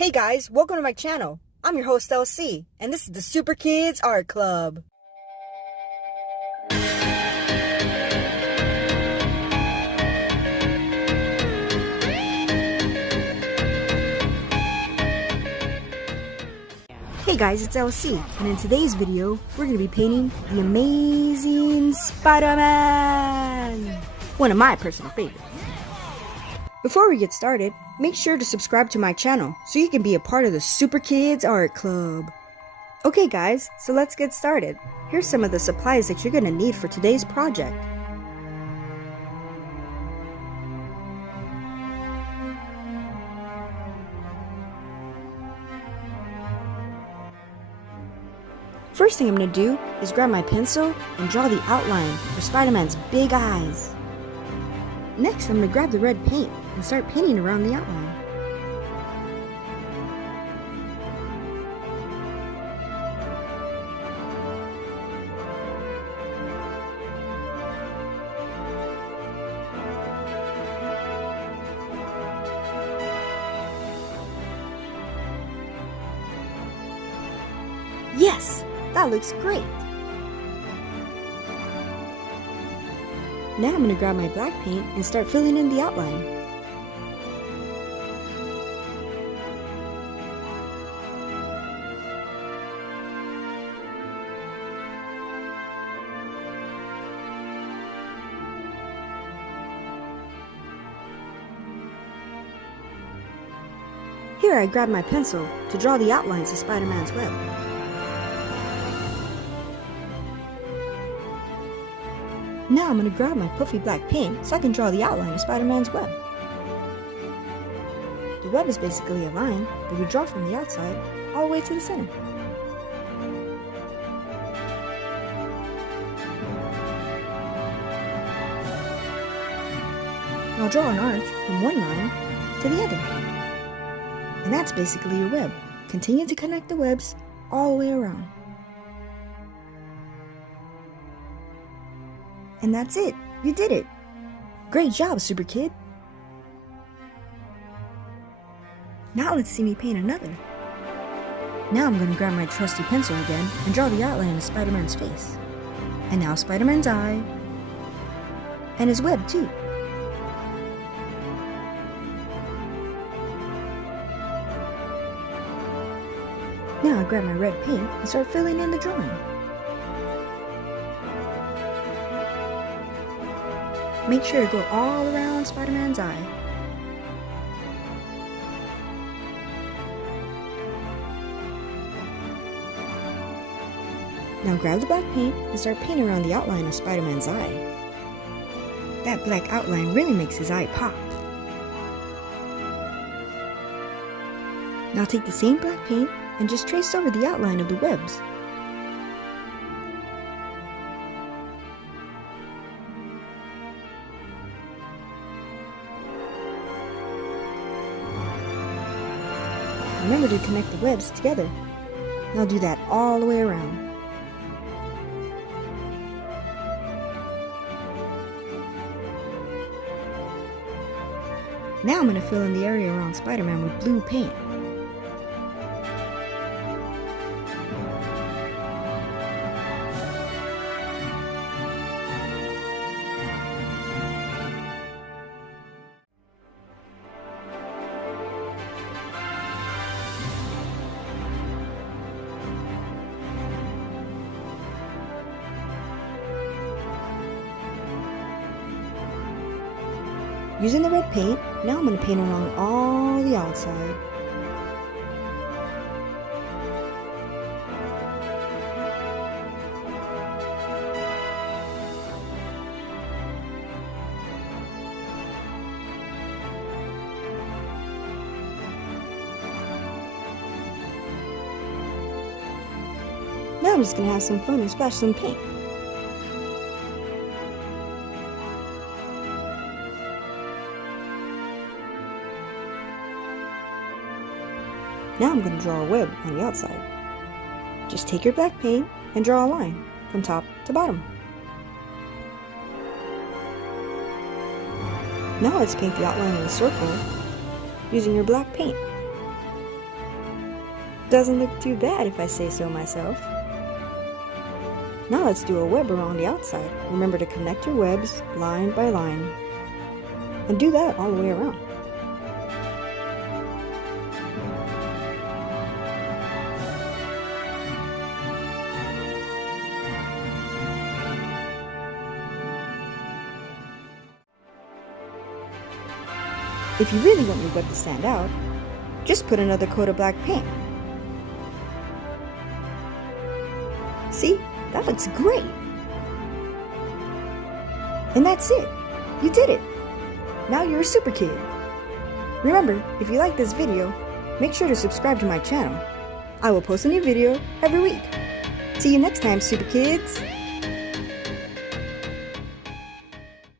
Hey guys, welcome to my channel. I'm your host LC, and this is the Super Kids Art Club. Hey guys, it's LC, and in today's video, we're going to be painting the amazing Spider-Man! One of my personal favorites. Before we get started, make sure to subscribe to my channel so you can be a part of the Super Kids Art Club. Okay guys, so let's get started. Here's some of the supplies that you're going to need for today's project. First thing I'm going to do is grab my pencil and draw the outline for Spider-Man's big eyes. Next, I'm going to grab the red paint and start painting around the outline. Yes! That looks great! Now I'm going to grab my black paint and start filling in the outline. Here I grab my pencil to draw the outlines of Spider-Man's web. Now I'm going to grab my Puffy Black paint so I can draw the outline of Spider-Man's web. The web is basically a line that we draw from the outside all the way to the center. Now draw an arch from one line to the other. And that's basically your web. Continue to connect the webs all the way around. And that's it! You did it! Great job, Super Kid! Now let's see me paint another. Now I'm going to grab my trusty pencil again and draw the outline of Spider-Man's face. And now Spider-Man's eye. And his web too. Now I grab my red paint and start filling in the drawing. Make sure to go all around Spider-Man's eye. Now grab the black paint and start painting around the outline of Spider-Man's eye. That black outline really makes his eye pop. Now take the same black paint and just trace over the outline of the webs. Remember to connect the webs together. Now do that all the way around. Now I'm going to fill in the area around Spider-Man with blue paint. Using the red paint, now I'm going to paint along all the outside. Now I'm just going to have some fun and splash some paint. Now I'm going to draw a web on the outside. Just take your black paint and draw a line from top to bottom. Now let's paint the outline of the circle using your black paint. Doesn't look too bad if I say so myself. Now let's do a web around the outside. Remember to connect your webs line by line. And do that all the way around. If you really want your web to stand out, just put another coat of black paint. See? That looks great! And that's it! You did it! Now you're a super kid! Remember, if you like this video, make sure to subscribe to my channel. I will post a new video every week. See you next time, super kids!